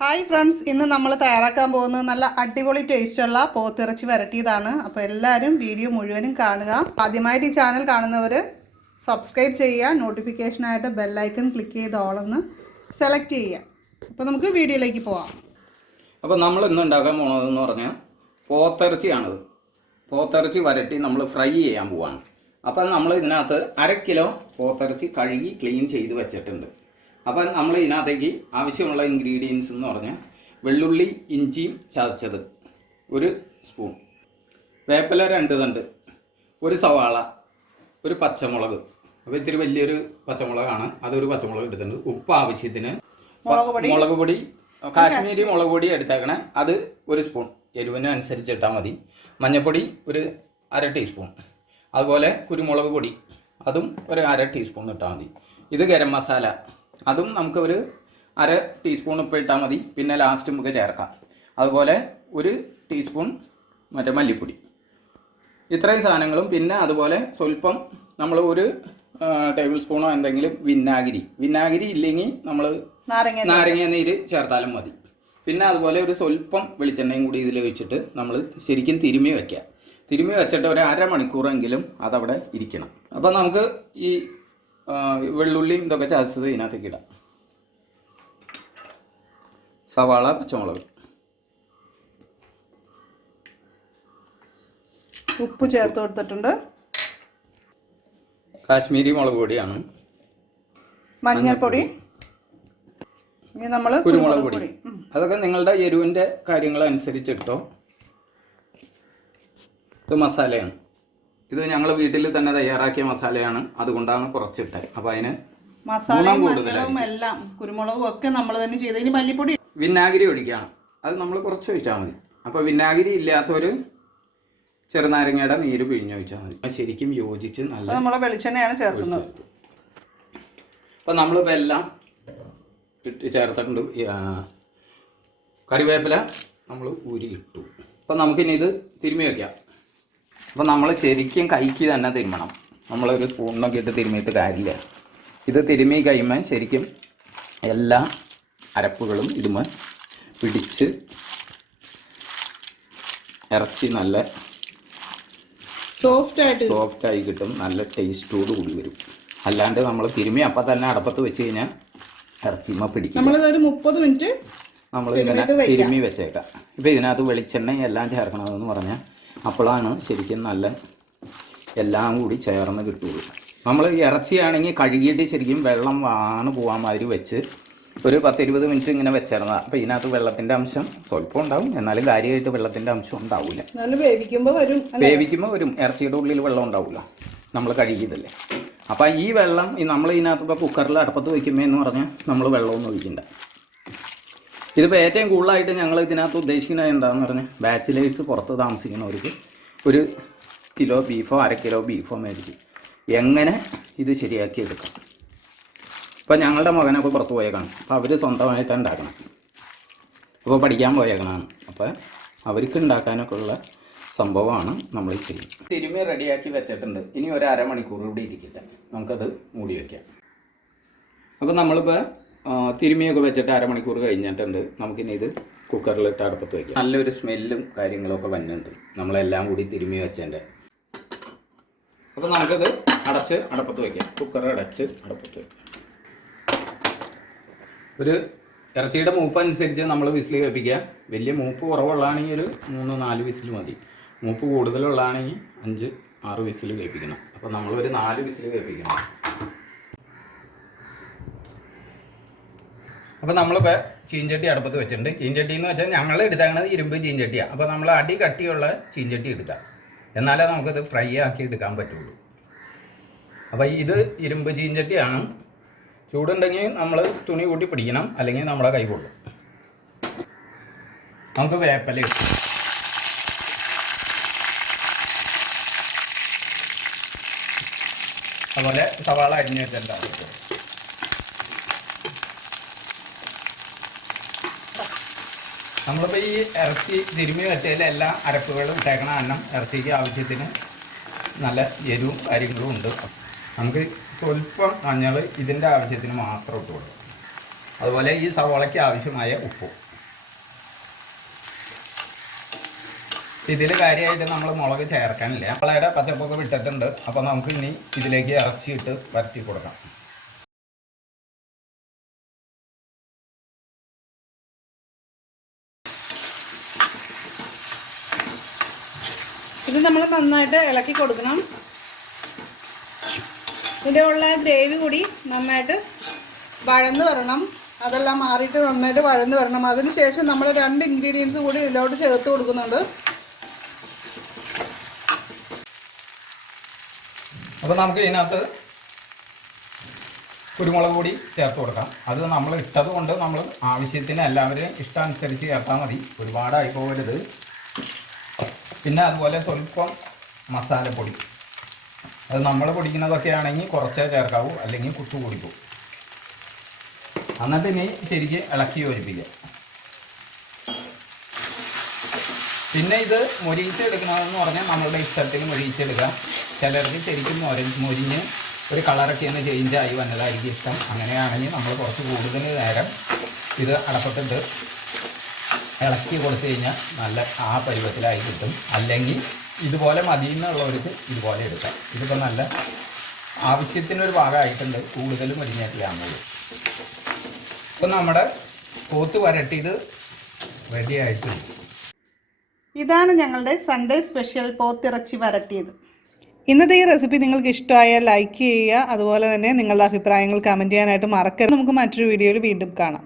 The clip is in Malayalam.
ഹായ് ഫ്രണ്ട്സ്, ഇന്ന് നമ്മൾ തയ്യാറാക്കാൻ പോകുന്നത് നല്ല അടിപൊളി ടേസ്റ്റുള്ള പോത്തിറച്ചി വരട്ടിയതാണ്. അപ്പോൾ എല്ലാവരും വീഡിയോ മുഴുവനും കാണുക. ആദ്യമായിട്ട് ഈ ചാനൽ കാണുന്നവർ സബ്സ്ക്രൈബ് ചെയ്യുക, നോട്ടിഫിക്കേഷനായിട്ട് ബെല്ലൈക്കൺ ക്ലിക്ക് ചെയ്ത് ഓളൊന്ന് സെലക്ട് ചെയ്യുക. അപ്പോൾ നമുക്ക് വീഡിയോയിലേക്ക് പോകാം. അപ്പോൾ നമ്മൾ ഇന്ന് ഉണ്ടാക്കാൻ പോകുന്നതെന്ന് പറഞ്ഞാൽ പോത്തിറച്ചിയാണത്. പോത്തിറച്ചി വരട്ടി നമ്മൾ ഫ്രൈ ചെയ്യാൻ പോവാണ്. അപ്പം നമ്മൾ ഇതിനകത്ത് 1/2 കിലോ പോത്തിറച്ചി കഴുകി ക്ലീൻ ചെയ്ത് വെച്ചിട്ടുണ്ട്. അപ്പം നമ്മൾ ഇതിനകത്തേക്ക് ആവശ്യമുള്ള ഇൻഗ്രീഡിയൻസ് എന്ന് പറഞ്ഞാൽ വെള്ളുള്ളി ഇഞ്ചിയും ചതച്ചത് 1 സ്പൂൺ, വേപ്പില 2 തണ്ട്, 1 സവാള, 1 പച്ചമുളക്. അപ്പോൾ ഇത്തിരി വലിയൊരു പച്ചമുളകാണ്, അതൊരു പച്ചമുളക് എടുത്തിട്ടുണ്ട്. ഉപ്പ് ആവശ്യത്തിന്, മുളക് പൊടി കാശ്മീരി മുളക് പൊടി എടുത്തേക്കണേ, അത് 1 സ്പൂൺ, എരിവിന് അനുസരിച്ച് ഇട്ടാൽ മതി. മഞ്ഞൾപ്പൊടി 1/2 ടീസ്പൂൺ, അതുപോലെ കുരുമുളക് പൊടി അതും 1/2 ടീസ്പൂൺ ഇട്ടാൽ മതി. ഇത് ഗരം മസാല, അതും നമുക്ക് 1/2 ടീസ്പൂൺ ഉപ്പ് ഇട്ടാൽ മതി. പിന്നെ ലാസ്റ്റ് നമുക്ക് ചേർക്കാം. അതുപോലെ 1 ടീസ്പൂൺ മല്ലിപ്പൊടി. ഇത്രയും സാധനങ്ങളും പിന്നെ അതുപോലെ സ്വല്പം നമ്മൾ 1 ടേബിൾ സ്പൂണോ എന്തെങ്കിലും വിനാഗിരി ഇല്ലെങ്കിൽ നമ്മൾ നാരങ്ങ നീര് ചേർത്താലും മതി. പിന്നെ അതുപോലെ സ്വല്പം വെളിച്ചെണ്ണയും കൂടി ഇതിൽ വെച്ചിട്ട് നമ്മൾ ശരിക്കും തിരുമ്മി വെച്ചിട്ട് 1/2 മണിക്കൂറെങ്കിലും അതവിടെ ഇരിക്കണം. അപ്പോൾ നമുക്ക് ഈ വെള്ളുള്ളിയും ഇതൊക്കെ ചതച്ചത് ഇതിനകത്തേക്ക് ഇടാം. സവാള, പച്ചമുളക്, ഉപ്പ് ചേർത്ത് കൊടുത്തിട്ടുണ്ട്. കാശ്മീരി മുളക് പൊടിയാണ്, മഞ്ഞൾപ്പൊടി, കുരുമുളക് പൊടി. അതൊക്കെ നിങ്ങളുടെ എരിവിൻ്റെ കാര്യങ്ങളനുസരിച്ചിട്ടോ. ഇത് മസാലയാണ്. ഇത് ഞങ്ങൾ വീട്ടിൽ തന്നെ തയ്യാറാക്കിയ മസാലയാണ്, അതുകൊണ്ടാണ് കുറച്ചിട്ടത്. അപ്പോൾ അതിന് മസാലയും എല്ലാം കുരുമുളകും ഒക്കെ നമ്മൾ തന്നെ ചെയ്ത്. ഇനി മല്ലിപ്പൊടി, വിനാഗിരി ഒഴിക്കുകയാണ്, അത് നമ്മൾ കുറച്ച് ഒഴിച്ചാൽ മതി. അപ്പോൾ വിനാഗിരി ഇല്ലാത്തൊരു ചെറുനാരങ്ങയുടെ നീര് പിഴിഞ്ഞൊഴിച്ചാൽ മതി. ശരിക്കും യോജിച്ച് നല്ല നമ്മൾ വെളിച്ചെണ്ണയാണ് ചേർക്കുന്നത്. അപ്പോൾ നമ്മളിപ്പോൾ എല്ലാം ഇട്ട് ചേർത്തിട്ടുണ്ട്. കറിവേപ്പില നമ്മൾ ഇട്ടു. അപ്പോൾ നമുക്കിനി ഇത് തിരുമ്മി വയ്ക്കാം. അപ്പോൾ നമ്മൾ ശരിക്കും കൈക്ക് തന്നെ തിരുമ്മണം. നമ്മളൊരു സ്പൂണിനൊക്കെ ഇട്ട് തിരുമ്മിയിട്ട് കാര്യമില്ല. ഇത് തിരുമ്മി കഴിയുമ്പോൾ ശരിക്കും എല്ലാ അരപ്പുകളും ഇതുമേ പിടിച്ച് ഇറച്ചി നല്ല സോഫ്റ്റായി കിട്ടും. നല്ല ടേസ്റ്റോട് കൂടി വരും. അല്ലാണ്ട് നമ്മൾ തിരുമ്മി അപ്പം തന്നെ അടപ്പത്ത് വെച്ച് കഴിഞ്ഞാൽ ഇറച്ചിമ പിടിക്കും. നമ്മളൊരു 30 മിനിറ്റ് നമ്മളിങ്ങനെ തിരുമ്മി വെച്ചേക്കാം. ഇപ്പോൾ ഇതിനകത്ത് വെളിച്ചെണ്ണ എല്ലാം ചേർക്കണമെന്ന് പറഞ്ഞാൽ അപ്പോഴാണ് ശരിക്കും നല്ല എല്ലാം കൂടി ചേർന്ന് കിട്ടുള്ളൂ. നമ്മൾ ഇറച്ചിയാണെങ്കിൽ കഴുകിയിട്ട് ശരിക്കും വെള്ളം പോകാൻ മാതിരി വെച്ച് ഒരു 10-20 മിനിറ്റ് ഇങ്ങനെ വെച്ചിരുന്നതാണ്. അപ്പോൾ ഇതിനകത്ത് വെള്ളത്തിൻ്റെ അംശം സ്വല്പം ഉണ്ടാവും, എന്നാലും കാര്യമായിട്ട് വെള്ളത്തിൻ്റെ അംശം ഉണ്ടാവില്ല. വേവിക്കുമ്പോൾ വരും. ഇറച്ചിയുടെ ഉള്ളിൽ വെള്ളം ഉണ്ടാവില്ല, നമ്മൾ കഴുകിയതല്ലേ. അപ്പോൾ ഈ വെള്ളം നമ്മൾ ഇതിനകത്ത് ഇപ്പോൾ കുക്കറിൽ അടുപ്പത്ത് വയ്ക്കുമ്പോൾ എന്ന് പറഞ്ഞാൽ നമ്മൾ വെള്ളമൊന്നും ഒഴിക്കണ്ട. ഇതിപ്പോൾ ഏറ്റവും കൂടുതലായിട്ട് ഞങ്ങൾ ഇതിനകത്ത് ഉദ്ദേശിക്കുന്നത് എന്താണെന്ന് പറഞ്ഞാൽ ബാച്ചിലേഴ്സ് പുറത്ത് താമസിക്കുന്നവർക്ക് 1 കിലോ ബീഫോ 1/2 കിലോ ബീഫോ മേടിച്ച് എങ്ങനെ ഇത് ശരിയാക്കി എടുക്കാം. ഇപ്പോൾ ഞങ്ങളുടെ മകനൊക്കെ പുറത്ത് പോയേക്കാണ്. അപ്പോൾ അവർ സ്വന്തമായിട്ട് ഉണ്ടാക്കണം. അപ്പോൾ പഠിക്കാൻ പോയേക്കണതാണ്. അപ്പോൾ അവർക്ക് ഉണ്ടാക്കാനൊക്കെ ഉള്ള സംഭവമാണ് നമ്മൾ ചെയ്യുന്നത്. തിരുമ്മി റെഡിയാക്കി വെച്ചിട്ടുണ്ട്. ഇനി 1/2 മണിക്കൂർ ഇവിടെ ഇരിക്കില്ല, നമുക്കത് മൂടി വയ്ക്കാം. അപ്പോൾ നമ്മളിപ്പോൾ തിരുമ്മിയൊക്കെ വെച്ചിട്ട് 1/2 മണിക്കൂർ കഴിഞ്ഞിട്ടുണ്ട്. നമുക്കിനി ഇത് കുക്കറിലിട്ട് അടുപ്പത്ത് വയ്ക്കാം. നല്ലൊരു സ്മെല്ലും കാര്യങ്ങളൊക്കെ വന്നിട്ടുണ്ട് നമ്മളെല്ലാം കൂടി തിരുമ്മി വെച്ചതിൻ്റെ. അപ്പോൾ നമുക്കത് അടച്ച് അടുപ്പത്ത് വയ്ക്കാം. കുക്കർ അടച്ച് അടുപ്പത്ത് വയ്ക്കാം. ഒരു ഇറച്ചിയുടെ മൂപ്പ് അനുസരിച്ച് നമ്മൾ വിസിൽ കേൾപ്പിക്കുക. വലിയ മൂപ്പ് കുറവുള്ളതാണെങ്കിൽ 3-4 വിസിൽ മതി. മൂപ്പ് കൂടുതലുള്ളതാണെങ്കിൽ 5-6 വിസിൽ കേൾപ്പിക്കണം. അപ്പോൾ നമ്മളൊരു 4 വിസിൽ കേൾപ്പിക്കണം. അപ്പോൾ നമ്മളിപ്പോൾ ചീഞ്ചട്ടി അടുപ്പത്ത് വെച്ചിട്ടുണ്ട്. ചീഞ്ചട്ടി എന്ന് വെച്ചാൽ ഞങ്ങൾ എടുത്തേക്കണത് ഇരുമ്പ് ചീഞ്ചട്ടിയാണ്. അപ്പോൾ നമ്മൾ അടി കട്ടിയുള്ള ചീഞ്ചട്ടി എടുക്കുക, എന്നാലേ നമുക്കത് ഫ്രൈ ആക്കി എടുക്കാൻ പറ്റുള്ളൂ. അപ്പോൾ ഇത് ഇരുമ്പ് ചീഞ്ചട്ടിയാണ്. ചൂടുണ്ടെങ്കിൽ നമ്മൾ തുണി കൂട്ടി പിടിക്കണം, അല്ലെങ്കിൽ നമ്മുടെ കൈ കൊള്ളും. നമുക്ക് വേപ്പില ഇട്ടു. അതുപോലെ സവാള അരിഞ്ഞ് വെച്ചിട്ടുണ്ടാവും. നമ്മളിപ്പോൾ ഈ ഇറച്ചി തിരുമ്മി വെച്ചതിൽ എല്ലാ അരപ്പുകളും ഇട്ടേക്കണ കാരണം ഇറച്ചിക്ക് ആവശ്യത്തിന് നല്ല എരിവും കാര്യങ്ങളും ഉണ്ട്. നമുക്ക് സ്വല്പം മഞ്ഞൾ ഇതിൻ്റെ ആവശ്യത്തിന് മാത്രം ഇട്ട് കൊടുക്കും. അതുപോലെ ഈ സവാളയ്ക്ക് ആവശ്യമായ ഉപ്പും. ഇതിൽ കാര്യമായിട്ട് നമ്മൾ മുളക് ചേർക്കാനില്ല. മുളയുടെ പച്ചപ്പൊക്കെ വിട്ടിട്ടുണ്ട്. അപ്പോൾ നമുക്ക് ഇനി ഇതിലേക്ക് ഇറച്ചിയിട്ട് വരട്ടി കൊടുക്കാം. ഇത് നമ്മൾ നന്നായിട്ട് ഇളക്കി കൊടുക്കണം. ഇതിൻ്റെ ഉള്ള ഗ്രേവി കൂടി നന്നായിട്ട് വഴന്ന് വരണം. അതെല്ലാം മാറിയിട്ട് നന്നായിട്ട് വഴന്ന് വരണം. അതിനുശേഷം നമ്മൾ 2 ഇൻഗ്രീഡിയൻസ് കൂടി ഇതിലോട്ട് ചേർത്ത് കൊടുക്കുന്നുണ്ട്. അപ്പോൾ നമുക്ക് ഇതിനകത്ത് കുരുമുളക് പൊടി ചേർത്ത് കൊടുക്കാം. അത് നമ്മൾ ഇട്ടത് കൊണ്ട് നമ്മൾ ആവശ്യത്തിന് എല്ലാവരും ഇഷ്ടാനുസരിച്ച് ചേർത്താൽ മതി. ഒരുപാടായി പോകരുത്. പിന്നെ അതുപോലെ സ്വല്പം മസാലപ്പൊടി. അത് നമ്മൾ പൊടിക്കുന്നതൊക്കെ ആണെങ്കിൽ കുറച്ചേ ചേർക്കാവൂ, അല്ലെങ്കിൽ കുത്തു കുടിക്കും. എന്നിട്ട് ഇനി ശരിക്ക് ഇളക്കി യോജിപ്പിക്കുക. പിന്നെ ഇത് മൊരിയിച്ചെടുക്കണമെന്ന് പറഞ്ഞാൽ നമ്മളുടെ ഇഷ്ടത്തിന് മൊരിയിച്ചെടുക്കാം. ചിലർക്ക് ശരിക്കും മൊരിഞ്ഞ് ഒരു കളറൊക്കെ ഒന്ന് ചേഞ്ചായി വന്നതായിരിക്കും ഇഷ്ടം. അങ്ങനെയാണെങ്കിൽ നമ്മൾ കുറച്ച് കൂടുതൽ നേരം ഇത് അടപ്പത്തിട്ട് ഇളക്കി കൊടുത്തു കഴിഞ്ഞാൽ നല്ല ആ പരുവത്തിലായി കിട്ടും. അല്ലെങ്കിൽ ഇതുപോലെ മതിയെന്നുള്ളവർക്ക് ഇതുപോലെ എടുക്കാം. ഇതിപ്പോൾ നല്ല ആവശ്യത്തിനൊരു ഭാഗമായിട്ടുണ്ട്, കൂടുതലും മൊരിഞ്ഞിട്ടില്ലാന്നുള്ളൂ. അപ്പോൾ നമ്മുടെ പോത്ത് വരട്ടിയത് റെഡി ആയിട്ടുണ്ട്. ഇതാണ് ഞങ്ങളുടെ സൺഡേ സ്പെഷ്യൽ പോത്തിറച്ചി വരട്ടിയത്. ഇന്നത്തെ ഈ റെസിപ്പി നിങ്ങൾക്ക് ഇഷ്ടമായാൽ ലൈക്ക് ചെയ്യുക. അതുപോലെ തന്നെ നിങ്ങളുടെ അഭിപ്രായങ്ങൾ കമൻറ്റ് ചെയ്യാനായിട്ട് മറക്കരുത്. നമുക്ക് മറ്റൊരു വീഡിയോയിൽ വീണ്ടും കാണാം.